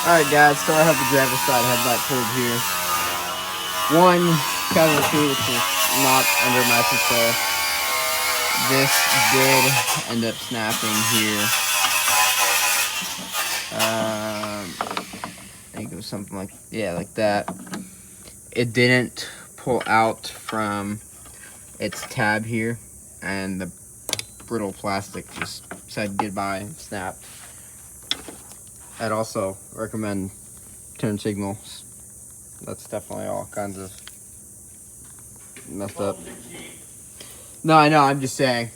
Alright guys, so I have the driver's side headlight pulled here. One casualty, which is not under my control. This did end up snapping here. I think it was something like, yeah, like that. It didn't pull out from its tab here, and the brittle plastic just said goodbye and snapped. I'd also recommend turn signals. That's definitely all kinds of messed up. No, I know, I'm just saying.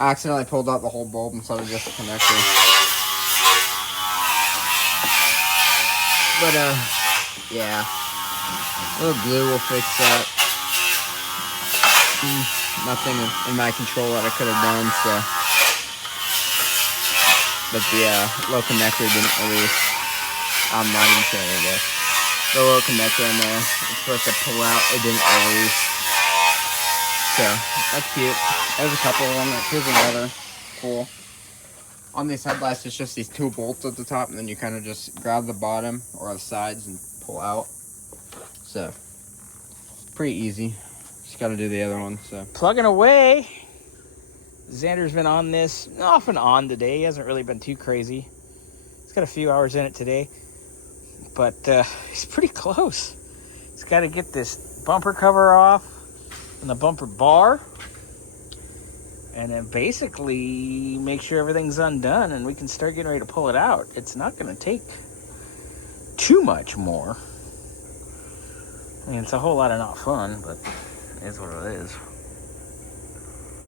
I accidentally pulled out the whole bulb instead of just a connector. But, yeah. A little glue will fix that. Nothing in my control that I could have done, so. But the low connector didn't release. I'm not even saying this. The little connector in there, it's supposed to pull out, it didn't release. So, that's cute. There's a couple of them. Here's another. Cool. On these headlights, it's just these two bolts at the top, and then you kind of just grab the bottom or the sides and pull out. So, pretty easy. Just got to do the other one. So, plugging away. Xander's been on this off and on today. He hasn't really been too crazy. He's got a few hours in it today, but he's pretty close. He's got to get this bumper cover off and the bumper bar, and then basically make sure everything's undone and we can start getting ready to pull it out. It's not going to take too much more. I mean, it's a whole lot of not fun, but it is what it is.